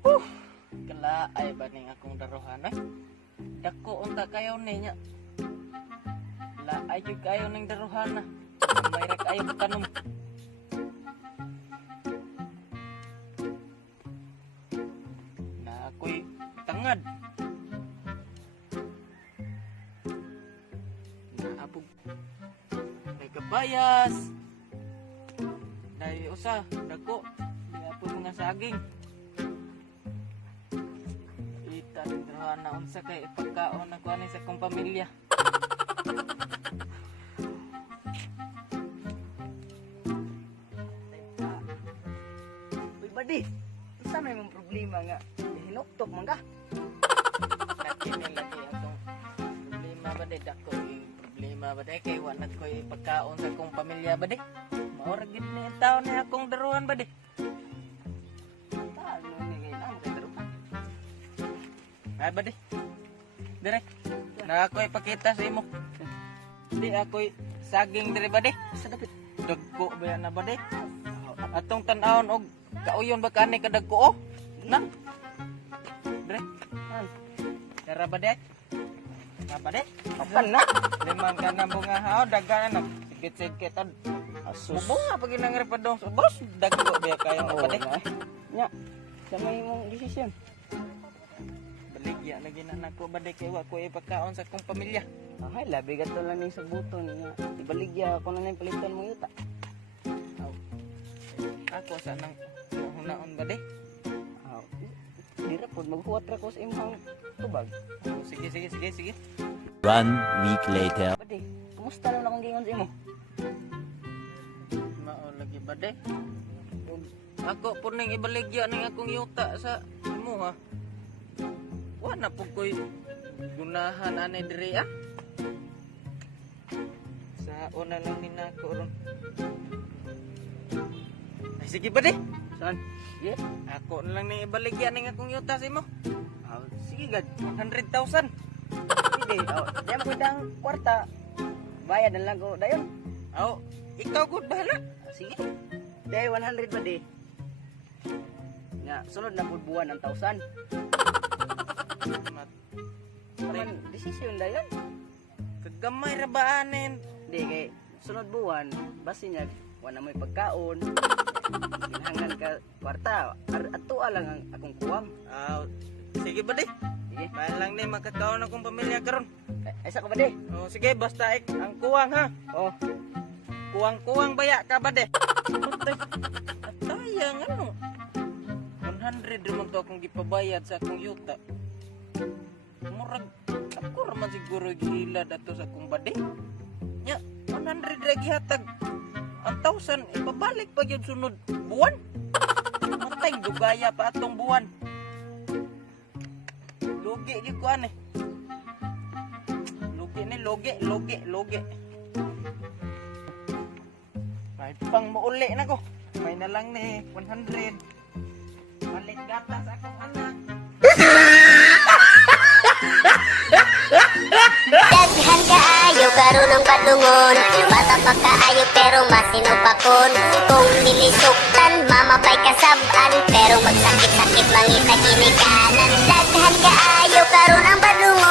Huh, kalaay ba ning akong darohan eh? Dako unta kayo ninya. Laay jud kayo ning darohan na. Mayra kayo tanom. Na ako'y tangad. Naabog. May kabayas. Dahil usa, dako. Di po mga saging. Ita ning darohan na unsa kay ipagkaon ako ani sa kong pamilya. Badi, isa may mong problema nga. Hinuktok man ka. Lagi atong problema ba de dako yung problema ba de kay wala ko ipagkaon sa kong pamilya ba de. Maura gid ni ang taon ni akong daruhan ba de. Talo ni kay nang kay daruhan. Ay ba de. Dire. Na ako ipakita sa imo. Di ako'y saging dire ba de. Sa dapit. Dagko ba yan na ba de? Atong tan-awon og kauyon ba kani kadagko oh? Na. Dire. Tara ba de? Na ba de? Apan na. Limang ka na bunga hao dagan na sigit-sigit od. Asus. Bunga pag inangre pa dong subos dagko ba kayo na Oo ba de? na. Nya. Sa may mong desisyon. Baligya lagi na nako ba de kay wa ko ipakaon sa kong pamilya. Ay, labi ka to lang ning sa buton nga. Ibaligya ako na lang palitan mo yuta. Ako sa nang hunaon ba de? Aw. Dira pod maghuwat ra ko sa imong tubag. Oh, sige. 1 week later. Badi, kumusta na akong gingon sa imo? Mao lagi ba de? Ako po ning ibaligya ning akong yuta sa imo ha. Wa na po ko'y gunahan ani diri ah. Sa una lang ni nako ron. Ay sige ba de? Saan? Yeah. Ako na lang ning ibaligya ning akong yuta sa imo. Aw, sige gad. 100,000. Sige. Aw, di mo kudang kwarta. Bayad na lang ko dayon. Aw, ikaw gud bahala. Sige. Day 100 ba di? Nga, sunod na pud buwan ng 1,000. Naman, desisyon da yan. Kagamay ra ba anin? Di, kay sunod buwan, basi niya, wala may pagkaon. Hinangan ka kwarta. Ato lang ang akong kuwam. Aw, sige ba de? Sige. Bahala lang ni makakaon akong pamilya karon. Ay, sa ka ba di? Oh, sige basta ang kuwang ha. Oh, Kuwang-kuwang baya ka ba de? Putay. Atayang ano? 100 naman to akong gipabayad sa akong yuta. Murag ako raman siguro gihilad ato sa akong bade. Nya, 100 ra gihatag. Ang 1,000 ipabalik pa gyud sunod buwan. Matay dugaya pa atong buwan. Lugi gyud ko ani. Lugi. May pang muuli na ko. May na lang ni 100. Malit gatas akong anak. Daghan kaayo karon ang padungon. Bata pa kaayo pero masinupakon. Kung nilisuktan mamapay kasaban, pero magsakit-sakit mangita ginikanan. Daghan kaayo karon ang padungon.